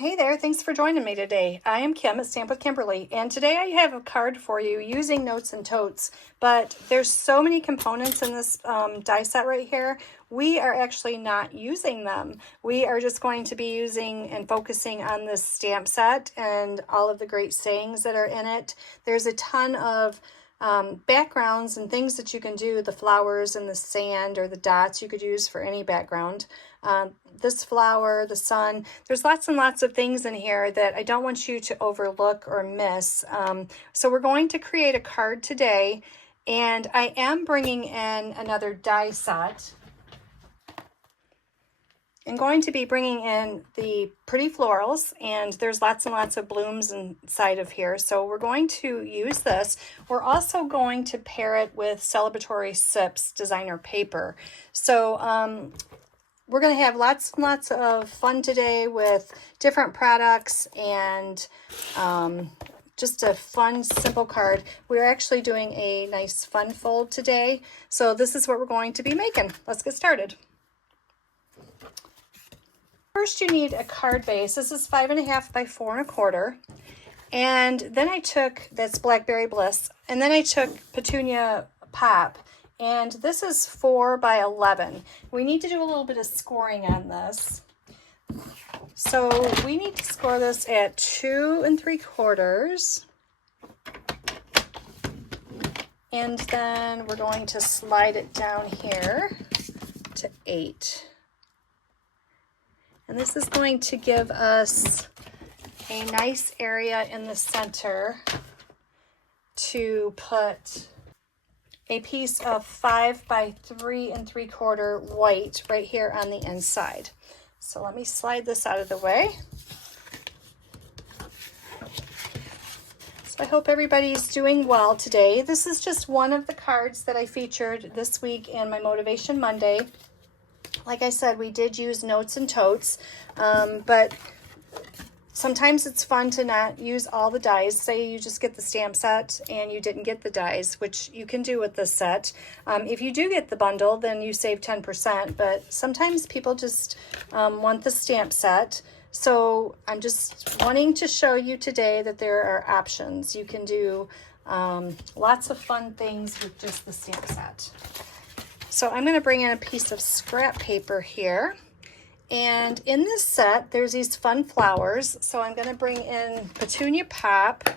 Hey there, thanks for joining me today. I am Kim at Stamp with Kimberly, and today I have a card for you using Notes and Totes, but there's so many components in this die set right here. We are actually not using them. We are just going to be using and focusing on this stamp set and all of the great sayings that are in it. There's a ton of backgrounds and things that you can do, the flowers and the sand or the dots you could use for any background. This flower, the sun, there's lots and lots of things in here that I don't want you to overlook or miss. So we're going to create a card today, and I am bringing in another die set. I'm going to be bringing in the pretty florals, and there's lots and lots of blooms inside of here. So we're going to use this. We're also going to pair it with Celebratory Sips designer paper. So we're going to have lots and lots of fun today with different products and just a fun, simple card. We're actually doing a nice fun fold today. So this is what we're going to be making. Let's get started. First, you need a card base. This is 5.5 by 4 1/4. And then I took, that's Blackberry Bliss, and then I took Petunia Pop. And this is 4 by 11. We need to do a little bit of scoring on this. So we need to score this at 2 3/4. And then we're going to slide it down here to 8. And this is going to give us a nice area in the center to put a piece of 5 by 3 3/4 white right here on the inside. So let me slide this out of the way. So I hope everybody's doing well today. This is just one of the cards that I featured this week in my Motivation Monday. Like I said, we did use Notes and Totes, but sometimes it's fun to not use all the dies. Say you just get the stamp set and you didn't get the dies, which you can do with this set. If you do get the bundle, then you save 10%, but sometimes people just want the stamp set. So I'm just wanting to show you today that there are options. You can do lots of fun things with just the stamp set. So I'm going to bring in a piece of scrap paper here. And in this set, there's these fun flowers. So I'm going to bring in Petunia Pop.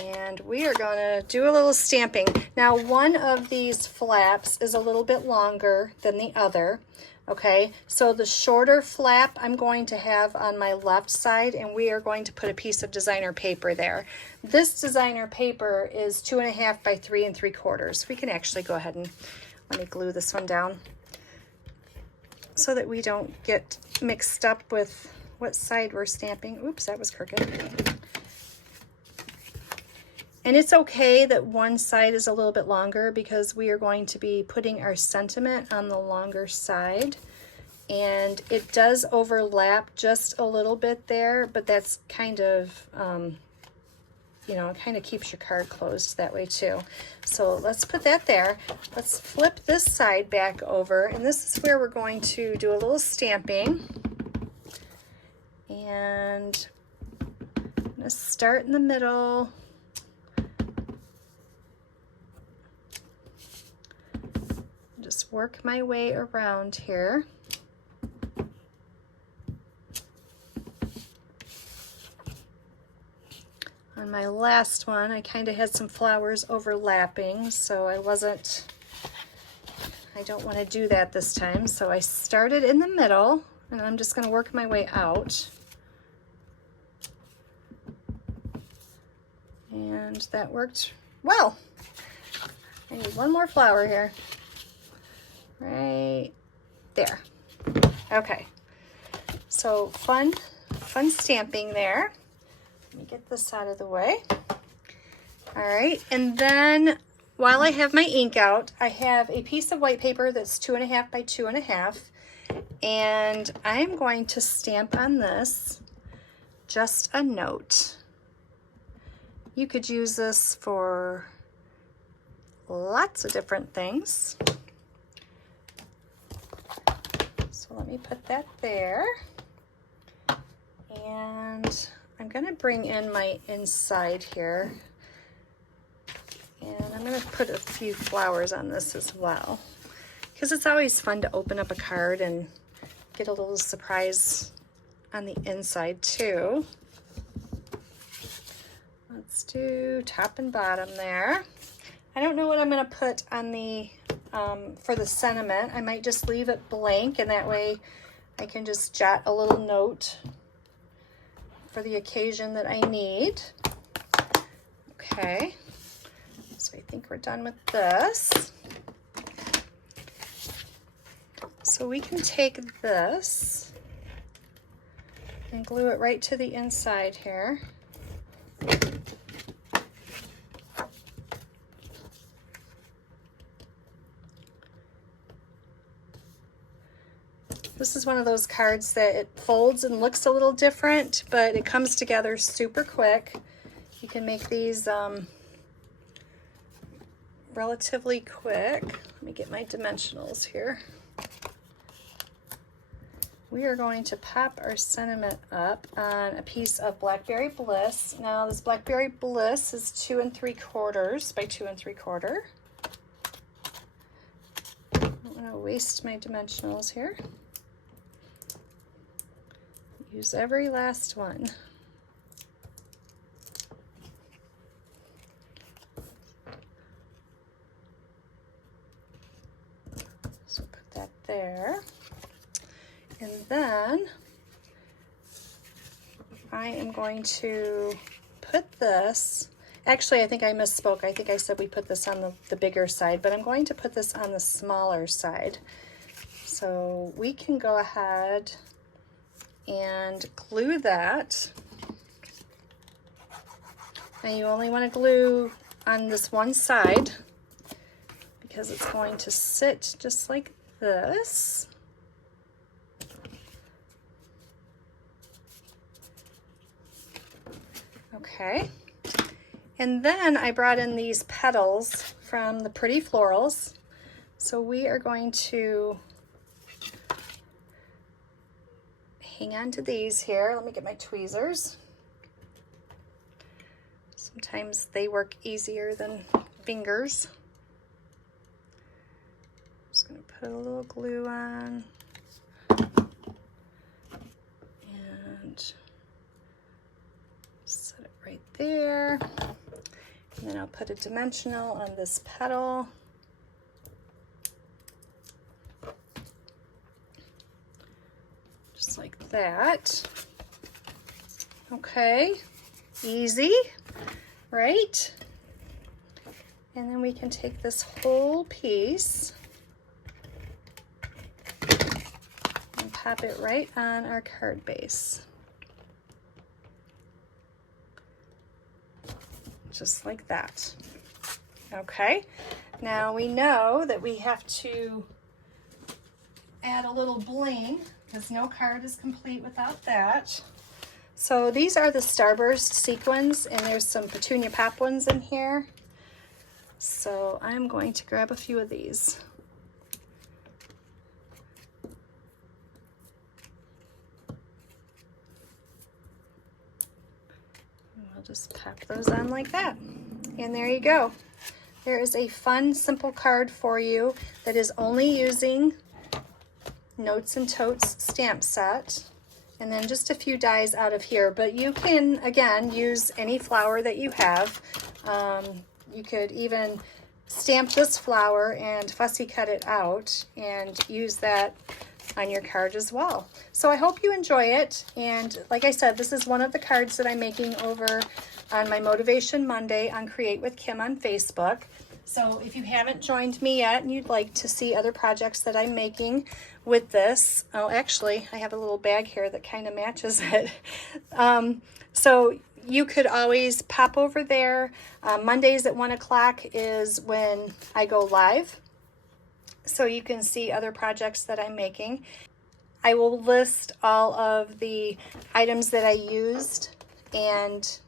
And we are going to do a little stamping. Now, one of these flaps is a little bit longer than the other. Okay, so the shorter flap I'm going to have on my left side, and we are going to put a piece of designer paper there. This designer paper is 2.5 by 3 3/4. We can actually go ahead and let me glue this one down so that we don't get mixed up with what side we're stamping. Oops, that was crooked. And it's okay that one side is a little bit longer because we are going to be putting our sentiment on the longer side. And it does overlap just a little bit there, but that's kind of, you know, it kind of keeps your card closed that way too. So let's put that there. Let's flip this side back over, and this is where we're going to do a little stamping. And I'm going to start in the middle. Just work my way around here. On my last one, I kind of had some flowers overlapping, so I don't want to do that this time. So I started in the middle, and I'm just going to work my way out. And that worked well. I need one more flower here. Right there. Okay, so fun stamping there. Let me get this out of the way. All right, and then while I have my ink out, I have a piece of white paper that's 2.5 by 2.5, and I'm going to stamp on this just a note. You could use this for lots of different things. So let me put that there. And I'm going to bring in my inside here. And I'm going to put a few flowers on this as well, because it's always fun to open up a card and get a little surprise on the inside too. Let's do top and bottom there. I don't know what I'm going to put on the for the sentiment. I might just leave it blank, and that way I can just jot a little note for the occasion that I need. Okay, so I think we're done with this. So we can take this and glue it right to the inside here. This is one of those cards that it folds and looks a little different, but it comes together super quick. You can make these relatively quick. Let me get my dimensionals here. We are going to pop our sentiment up on a piece of Blackberry Bliss. Now this Blackberry Bliss is 2 3/4 by 2 3/4. I don't want to waste my dimensionals here. Use every last one. So put that there. And then I am going to put this, actually I think I misspoke. I think I said we put this on the bigger side, but I'm going to put this on the smaller side. So we can go ahead and glue that. Now you only want to glue on this one side because it's going to sit just like this. Okay, and then I brought in these petals from the Pretty Florals. So we are going to hang on to these here. Let me get my tweezers. Sometimes they work easier than fingers. I'm just going to put a little glue on. And set it right there. And then I'll put a dimensional on this petal. Just like that. Okay, easy, right? And then we can take this whole piece and pop it right on our card base. Just like that. Okay, now we know that we have to add a little bling because no card is complete without that. So these are the Starburst sequins, and there's some Petunia Pop ones in here. So I'm going to grab a few of these. I'll just pop those on like that. And there you go. There is a fun, simple card for you that is only using Notes and Totes stamp set, and then just a few dies out of here. But you can, again, use any flower that you have. You could even stamp this flower and fussy cut it out and use that on your card as well. So I hope you enjoy it. And like I said, this is one of the cards that I'm making over on my Motivation Monday on Create with Kim on Facebook. So if you haven't joined me yet and you'd like to see other projects that I'm making with this, oh, actually, I have a little bag here that kind of matches it. So you could always pop over there. Mondays at 1 o'clock is when I go live. So you can see other projects that I'm making. I will list all of the items that I used and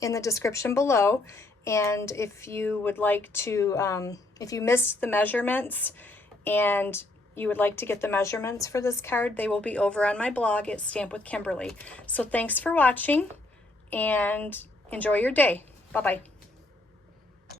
in the description below. And if you would like to, if you missed the measurements and you would like to get the measurements for this card, they will be over on my blog at Stamp with Kimberly. So thanks for watching and enjoy your day. Bye-bye.